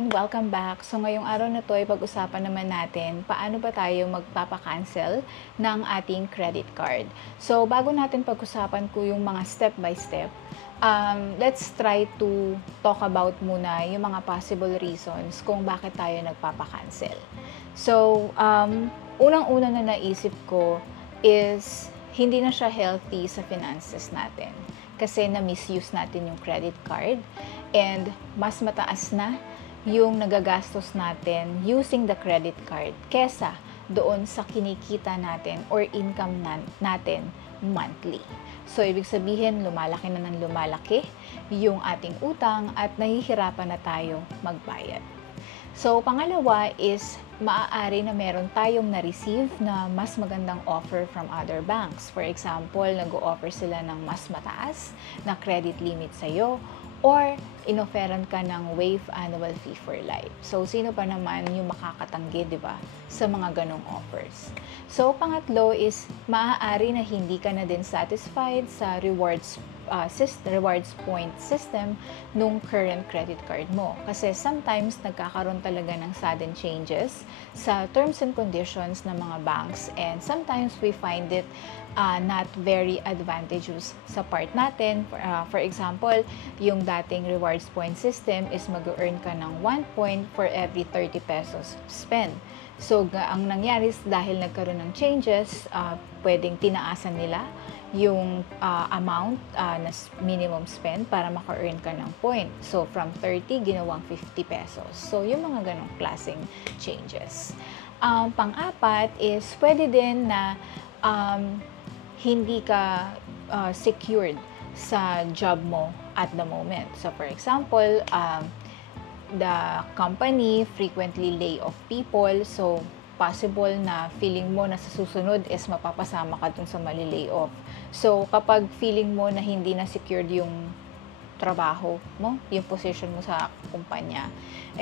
everyone! Welcome back! So ngayong araw na to ay pag-usapan naman natin paano ba tayo magpapa-cancel ng ating credit card. So bago natin pag-usapan ko yung mga step by step, let's try to talk about muna yung mga possible reasons kung bakit tayo nagpapa-cancel. So unang-una na naisip ko is hindi na siya healthy sa finances natin kasi na-misuse natin yung credit card and mas mataas na yung nagagastos natin using the credit card kesa doon sa kinikita natin or income natin monthly. So, ibig sabihin, lumalaki na ng lumalaki yung ating utang at nahihirapan na tayo magbayad. So, pangalawa is maaari na meron tayong na-receive na mas magandang offer from other banks. For example, nag-o-offer sila ng mas mataas na credit limit sa'yo or inofferan ka ng waive annual fee for life. So, sino pa naman yung makakatanggi, di ba, sa mga ganong offers? So, pangatlo is maaari na hindi ka na din satisfied sa rewards point system nung current credit card mo. Kasi sometimes nagkakaroon talaga ng sudden changes sa terms and conditions ng mga banks and sometimes we find it not very advantageous sa part natin. For example, yung dating rewards point system is mag-earn ka ng 1 point for every 30 pesos spend. So, ang nangyari dahil nagkaroon ng changes, pwedeng tinaasan nila yung amount na minimum spend para maka-earn ka ng point. So, from 30, ginawang 50 pesos. So, yung mga ganong klaseng changes. Pang-apat is, pwede din na hindi ka secured sa job mo at the moment. So, for example, the company frequently lay off people. So, possible na feeling mo na sa susunod is mapapasama ka dun sa mali-lay off. So, kapag feeling mo na hindi na secured yung trabaho mo, yung position mo sa kumpanya,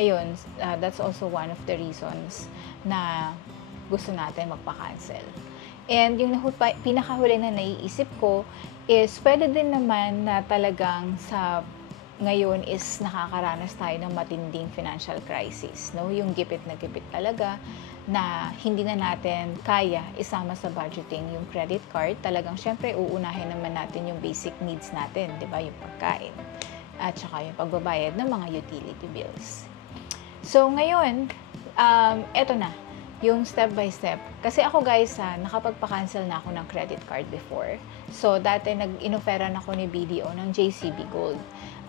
ayun, that's also one of the reasons na gusto natin magpa-cancel. And yung pinakahuli na naiisip ko is pwede din naman na talagang sa ngayon is nakakaranas tayo ng matinding financial crisis, no? Yung gipit na gipit talaga na hindi na natin kaya isama sa budgeting yung credit card. Talagang syempre uunahin naman natin yung basic needs natin, 'di ba? Yung pagkain at saka yung pagbabayad ng mga utility bills. So ngayon, eto na yung step by step. Kasi ako guys, nakapagpa-cancel na ako ng credit card before. So dati nag-inoferan ako ni BDO ng JCB Gold.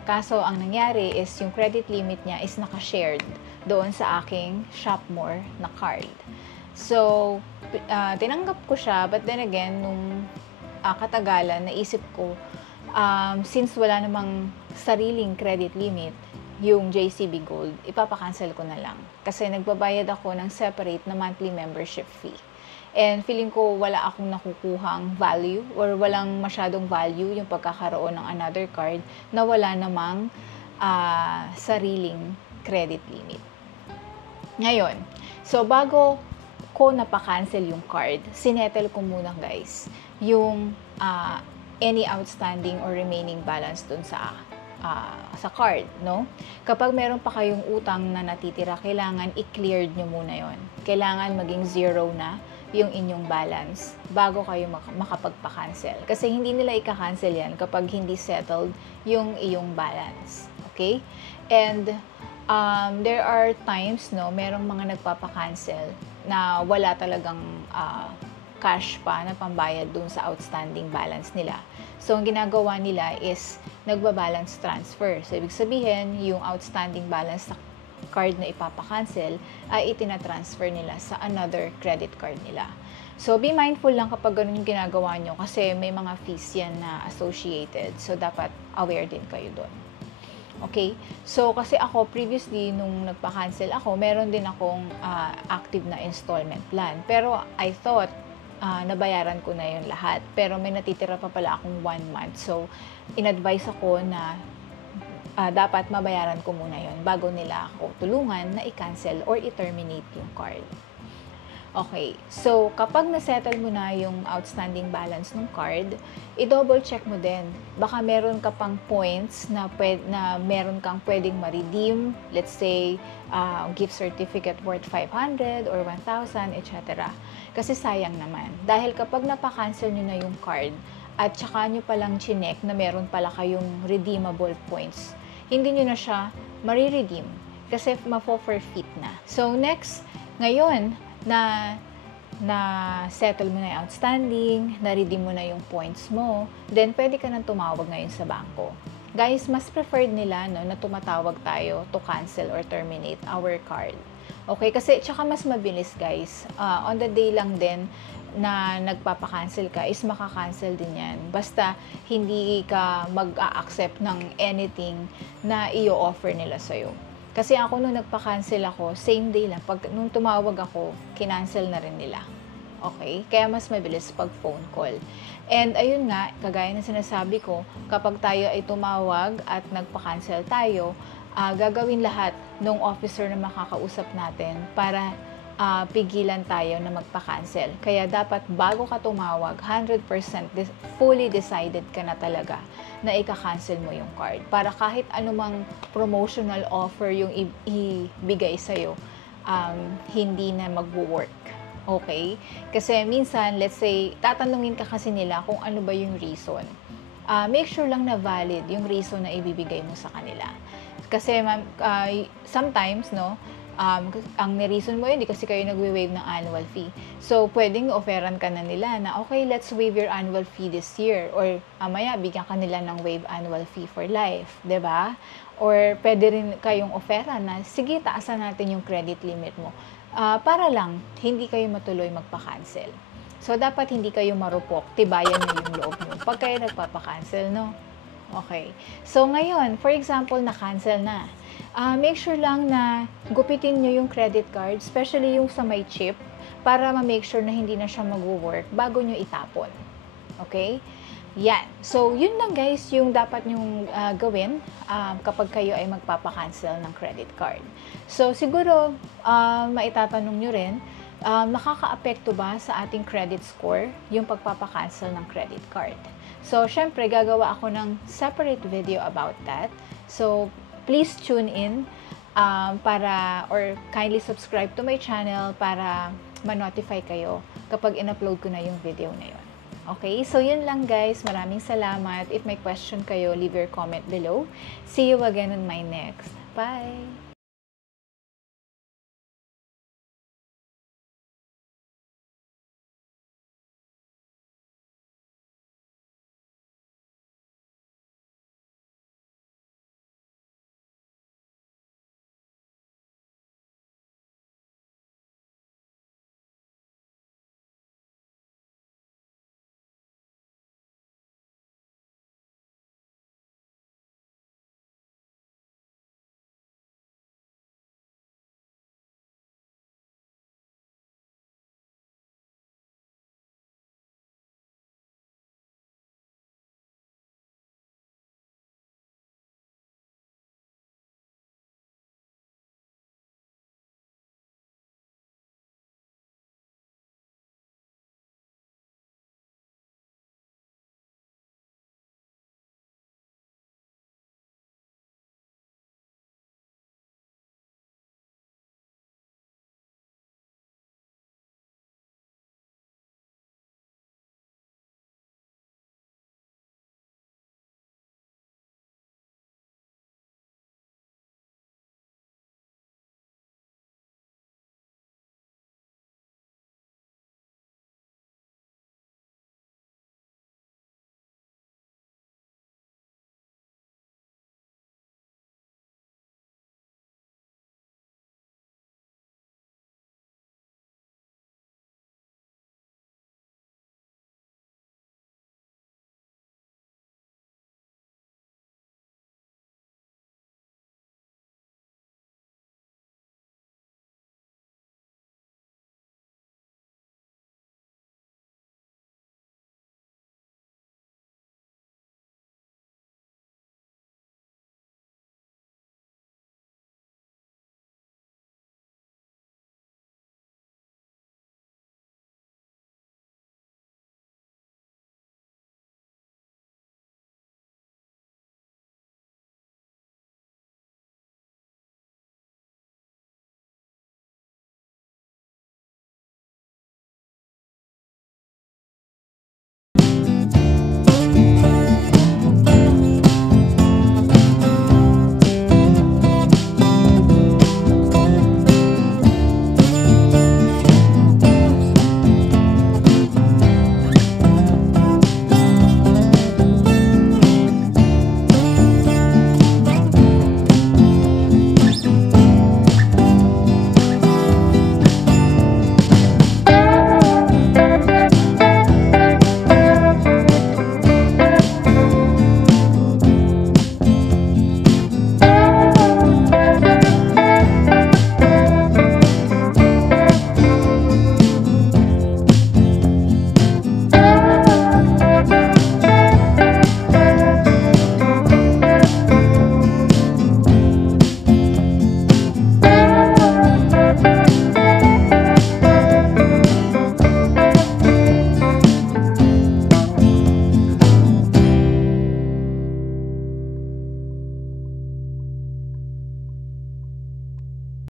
Kaso, ang nangyari is yung credit limit niya is naka-shared doon sa aking Shopmore na card. So, tinanggap ko siya, but then again, nung katagalan, naisip ko, since wala namang sariling credit limit, yung JCB Gold, ipapakancel ko na lang. Kasi nagbabayad ako ng separate na monthly membership fee. And feeling ko wala akong nakukuhang value or walang masyadong value yung pagkakaroon ng another card na wala namang sariling credit limit. Ngayon, so bago ko napakancel yung card, sinettle ko muna guys yung any outstanding or remaining balance dun sa card, no? Kapag meron pa kayong utang na natitira, kailangan i-cleared nyo muna yon. Kailangan maging zero na yung inyong balance bago kayo makapagpa-cancel. Kasi hindi nila ika-cancel yan kapag hindi settled yung iyong balance. Okay? And there are times, no, merong mga nagpapa-cancel na wala talagang cash pa na pambayad dun sa outstanding balance nila. So, ang ginagawa nila is nagba-balance transfer. So, ibig sabihin, yung outstanding balance sa card na ipapa-cancel ay itinatransfer nila sa another credit card nila. So, be mindful lang kapag ganun yung ginagawa nyo kasi may mga fees yan na associated. So, dapat aware din kayo doon. Okay? So, kasi ako, previously, nung nagpa-cancel ako, meron din akong active na installment plan. Pero, I thought, nabayaran ko na yun lahat. Pero may natitira pa pala akong 1 month. So, in-advise ako na dapat mabayaran ko muna yon bago nila ako tulungan na i-cancel or i-terminate yung card. Okay, so kapag nasettle mo na yung outstanding balance ng card, i-double check mo din. Baka meron ka pang points na, na meron kang pwedeng ma-redeem, let's say, gift certificate worth 500 or 1,000, etc. Kasi sayang naman. Dahil kapag napakancel nyo na yung card, at saka nyo palang chinek na meron pala kayong redeemable points, hindi nyo na siya mariredeem kasi mafo-forfeit na. So next, ngayon, na settle mo na yung outstanding, na-redeem mo na yung points mo, then pwede ka nang tumawag ngayon sa bangko. Guys, mas preferred nila no, na tumatawag tayo to cancel or terminate our card. Okay, kasi tsaka mas mabilis guys. On the day lang din na nagpapa-cancel ka is maka-cancel din yan. Basta hindi ka mag-a-accept ng anything na i-offer nila sa'yo. Kasi ako nung nagpa-cancel ako, same day lang. Nung tumawag ako, kinancel na rin nila. Okay? Kaya mas mabilis pag phone call. And ayun nga, kagaya ng sinasabi ko, kapag tayo ay tumawag at nagpa-cancel tayo, gagawin lahat ng officer na makakausap natin para pigilan tayo na magpa-cancel. Kaya dapat bago ka tumawag, 100% fully decided ka na talaga na ika-cancel mo yung card. Para kahit anumang promotional offer yung ibigay sa'yo, hindi na magwo-work. Okay? Kasi minsan, let's say, tatanungin ka kasi nila kung ano ba yung reason. Make sure lang na valid yung reason na ibibigay mo sa kanila. Kasi sometimes, no, ang reason mo yun, hindi kasi kayo nagwe-waive ng annual fee. So, pwedeng offeran ka na nila na, okay, let's waive your annual fee this year. Or, amaya, bigyan ka nila ng waive annual fee for life. 'Di ba? Or, pwede rin kayong offeran na, sige, taasan natin yung credit limit mo. Para lang, hindi kayo matuloy magpa-cancel. So, dapat hindi kayo marupok. Tibayan nyo yung loob nyo pag kayo nagpapa-cancel, no? Okay. So, ngayon, for example, na-cancel na. Make sure lang na gupitin nyo yung credit card, especially yung sa may chip, para ma-make sure na hindi na siya mag-work bago nyo itapon. Okay? Yan. So, yun lang guys yung dapat nyong gawin kapag kayo ay magpapa-cancel ng credit card. So, siguro, maitatanong nyo rin, nakaka-apekto ba sa ating credit score yung pagpapa-cancel ng credit card? So, syempre, gagawa ako ng separate video about that. So, please tune in or kindly subscribe to my channel para ma-notify kayo kapag in-upload ko na yung video na yun. Okay? So, yun lang guys. Maraming salamat. If may question kayo, leave your comment below. See you again on my next. Bye!